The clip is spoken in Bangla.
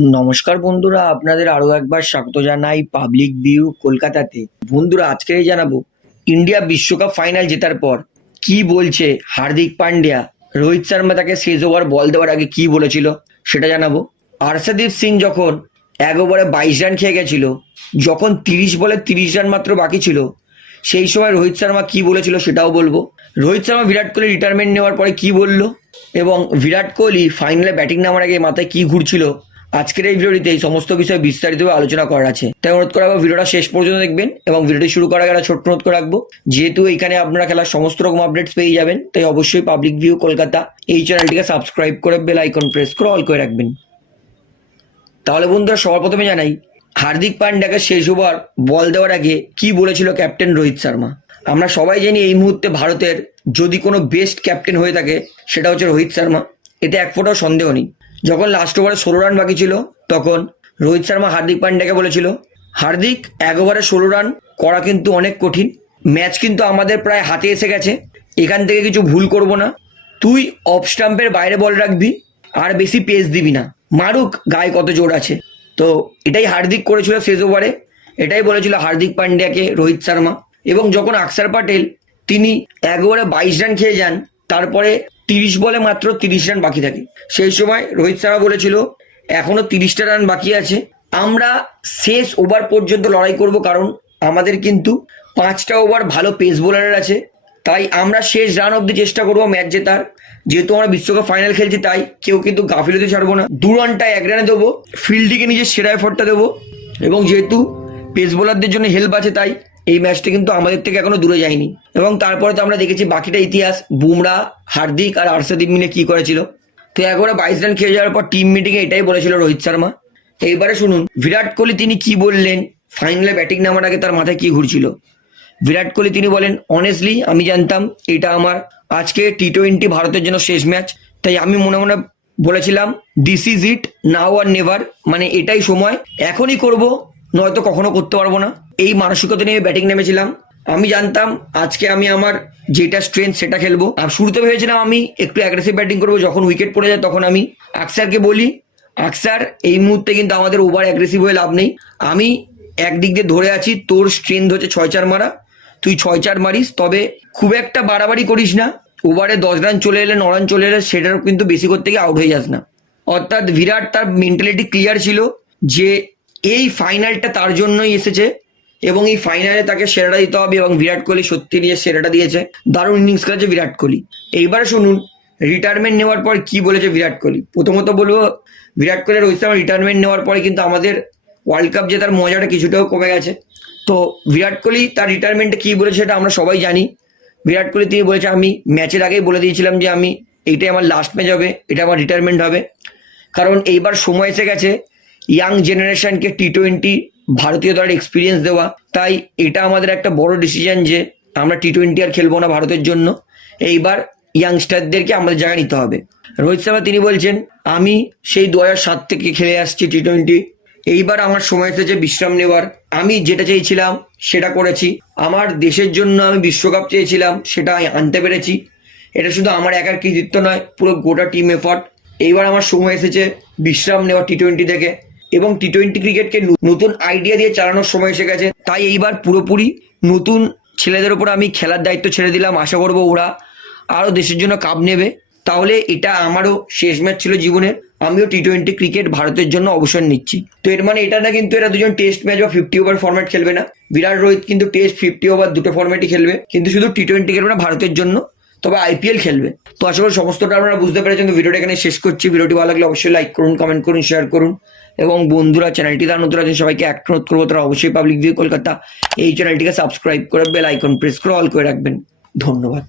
নমস্কার বন্ধুরা, আপনাদের আরও একবার স্বাগত জানাই পাবলিক ভিউ কলকাতাতে। বন্ধুরা আজকেই জানাব ইন্ডিয়া বিশ্বকাপ ফাইনাল জেতার পর কি বলছে হার্দিক পান্ডিয়া? রোহিত শর্মা তাকে শেষ ওভার বল দেওয়ার আগে কি বলেছিল সেটা জানাব। আর্শদীপ সিং যখন এক ওভারে বাইশ রান খেয়ে গেছিল, যখন তিরিশ বলে তিরিশ রান মাত্র বাকি ছিল, সেই সময় রোহিত শর্মা কি বলেছিল সেটাও বলব। রোহিত শর্মা বিরাট কোহলি রিটায়ারমেন্ট নেওয়ার পরে কি বলল এবং বিরাট কোহলি ফাইনালে ব্যাটিং নামার আগে মাথায় কি ঘুরছিল আজকের এই ভিডিওটিতে এই সমস্ত বিষয়ে বিস্তারিতভাবে আলোচনা করা আছে। তাই অনুরোধ করাবো ভিডিওটা শেষ পর্যন্ত দেখবেন এবং ভিডিওটি শুরু করার আগে ছোট্ট অনুরোধ করে রাখব। যেহেতু এখানে আপনারা খেলার সমস্ত রকম আপডেটস পেয়ে যাবেন, তাই অবশ্যই পাবলিক ভিউ কলকাতা এই চ্যানেলটিকে সাবস্ক্রাইব করে বেল আইকন প্রেস করে অল করে রাখবেন। তাহলে বন্ধুরা, সবার প্রথমে জানাই, হার্দিক পান্ড্যাকে শেষ ওভার বল দেওয়ার আগে কি বলেছিল ক্যাপ্টেন রোহিত শর্মা? আমরা সবাই জানি এই মুহূর্তে ভারতের যদি কোনো বেস্ট ক্যাপ্টেন হয়ে থাকে, সেটা হচ্ছে রোহিত শর্মা। এতে এক ফোটাও সন্দেহ নেই। যখন লাস্ট ওভারে ষোলো রান বাকি ছিল, তখন রোহিত শর্মা হার্দিক পান্ড্যাকে বলেছিল, হার্দিক, এক ওভারে ষোলো রান করা কিন্তু অনেক কঠিন। ম্যাচ কিন্তু আমাদের প্রায় হাতে এসে গেছে। এখান থেকে কিছু ভুল করব না। তুই অফ স্টাম্পের বাইরে বল রাখবি, আর বেশি পেস দিবি না। মারুক, গায়ে কত জোর আছে। তো এটাই হার্দিক করেছিল শেষ ওভারে এটাই বলেছিল হার্দিক পান্ডিয়াকে রোহিত শর্মা। এবং যখন আকসার পাটেল তিনি এক ওভারে বাইশ রান খেয়ে যান, তারপরে তিরিশ বলে মাত্র তিরিশ রান বাকি থাকে। সেই সময় রোহিত শর্মা বলেছিল, এখনও তিরিশটা রান বাকি আছে। আমরা শেষ ওভার পর্যন্ত লড়াই করব কারণ আমাদের কিন্তু পাঁচটা ওভার ভালো পেস বোলারের আছে। তাই আমরা শেষ রান অব্দি চেষ্টা করব ম্যাচ জেতার। যেহেতু আমরা বিশ্বকাপ ফাইনাল খেলছি, তাই কেউ কিন্তু গাফিলতি ছাড়বো না। দু রানটা এক রানে দেবো ফিল্ডিকে নিজের সেরা এফর্টটা দেবো। এবং যেহেতু পেস বোলারদের জন্য হেল্প আছে, তাই এই ম্যাচটা কিন্তু আমাদের থেকে এখনও দূরে যায়নি। এবং তারপরে তো আমরা দেখেছি বাকিটা ইতিহাস, বুমরা, হার্দিক আর আর্শদীপ মিলে কি করেছিল। তো একবারে বাইশ রান খেয়ে যাওয়ার পর টিম মিটিংয়ে এটাই বলেছিল রোহিত শর্মা। এইবারে শুনুন, বিরাট কোহলি তিনি কি বললেন? ফাইনালে ব্যাটিং নামার আগে তার মাথায় কি ঘুরছিল? বিরাট কোহলি তিনি বলেন অনেস্টলি আমি জানতাম এটা আমার আজকে টি টোয়েন্টি ভারতের জন্য শেষ ম্যাচ তাই আমি মনে মনে বলেছিলাম this is it now or never মানে এটাই সময়, এখনই করব নয়তো কখনো করতে পারব না। এই মানসিকতা নিয়ে ব্যাটিং নেমেছিলাম। আমি জানতাম আজকে আমি আমার যেটা স্ট্রেংথ সেটা খেলব। আর শুরুতে ভেবেছিলাম আমি একটু অ্যাগ্রেসিভ ব্যাটিং করব। যখন উইকেট পড়ে যায় তখন আমি আকসারকে বলি। আকসার এই মুহূর্তে কিন্তু আমাদের ওভার অ্যাগ্রেসিভ হয়ে লাভ নেই। আমি একদিক দিয়ে ধরে আছি, তোর স্ট্রেংথ হচ্ছে ছয় চার মারা। তুই ছয় চার মারিস, তবে খুব একটা বাড়াবাড়ি করিস না। ওভারে দশ রান চলে এলে, ন রান চলে এলে সেটার কিন্তু বেশি করতে গিয়ে আউট হয়ে যাস না। অর্থাৎ বিরাট তার মেন্টালিটি ক্লিয়ার ছিল যে এই ফাইনালটা তার জন্যই এসেছে এবং এই ফাইনালে তাকে সেরাটা দিতে হবে এবং বিরাট কোহলি সত্যি নিয়ে সেরাটা দিয়েছে। দারুণ ইনিংস খেলেছে বিরাট কোহলি। এইবার শুনুন রিটায়ারমেন্ট নেওয়ার পর কি বলেছে বিরাট কোহলি? প্রথমত বলব, বিরাট কোহলি রোহিত শর্মা রিটায়ারমেন্ট নেওয়ার পরে কিন্তু আমাদের ওয়ার্ল্ড কাপ জেতার মজাটা কিছুটাও কমে গেছে। তো বিরাট কোহলি তার রিটায়ারমেন্টে কি বলেছে সেটা আমরা সবাই জানি। বিরাট কোহলি তিনি বলেছে, আমি ম্যাচের আগেই বলে দিয়েছিলাম যে আমি, এইটাই আমার লাস্ট ম্যাচ হবে, এটা আমার রিটায়ারমেন্ট হবে। কারণ এইবার সময় এসে গেছে ইয়াং জেনারেশনকে টি টোয়েন্টি ভারতীয় দলের এক্সপিরিয়েন্স দেওয়া। তাই এটা আমাদের একটা বড় ডিসিশন যে আমরা টি টোয়েন্টি আর খেলব না ভারতের জন্য। এইবার ইয়াংস্টারদেরকে আমাদের জায়গায় নিতে হবে। রোহিত শর্মা তিনি বলছেন, আমি সেই দু সাত থেকে খেলে আসছি টি টোয়েন্টি এইবার আমার সময় এসেছে বিশ্রাম নেওয়ার। আমি যেটা চেয়েছিলাম সেটা করেছি। আমার দেশের জন্য আমি বিশ্বকাপ চেয়েছিলাম, সেটা আনতে পেরেছি। এটা শুধু আমার একার কৃতিত্ব নয়, পুরো গোটা টিম এফর্ট এইবার আমার সময় এসেছে বিশ্রাম নেওয়া টি টোয়েন্টি থেকে। এবং টি টোয়েন্টি ক্রিকেটকে নতুন আইডিয়া দিয়ে চালানোর সময় এসে গেছে। তাই এইবার পুরোপুরি নতুন ছেলেদের উপর আমি খেলার দায়িত্ব ছেড়ে দিলাম। আশা করব ওরা আরও দেশের জন্য কাপ নেবে। তাহলে এটা আমারও শেষ ম্যাচ ছিল জীবনের। আমিও টি টোয়েন্টি ক্রিকেট ভারতের জন্য অবসর নিচ্ছি। তো এর মানে এটা না কিন্তু এরা দুজন টেস্ট ম্যাচ বা ফিফটি ওভার ফর্ম্যাট খেলবে না। বিরাট রোহিত কিন্তু টেস্ট ফিফটি ওভার দুটো ফর্ম্যাটই খেলবে। কিন্তু শুধু টি টোয়েন্টি খেলবে না ভারতের জন্য। তবে আইপিএল খেলবে। তো আশা করি সমস্তটা আপনারা বুঝতে পেরেছেন। তো ভিডিওটা এখানে শেষ করছি। ভিডিওটি ভালো লাগলে অবশ্যই লাইক করুন কমেন্ট করুন শেয়ার করুন। এবং বন্ধুরা চ্যানেলটি তার নতুন আছেন, সবাইকে এক অনুরোধ করব। তারা অবশ্যই পাবলিক ভিউ কলকাতা এই চ্যানেলটিকে সাবস্ক্রাইব করে বেল আইকন প্রেস করে অল করে রাখবেন। ধন্যবাদ।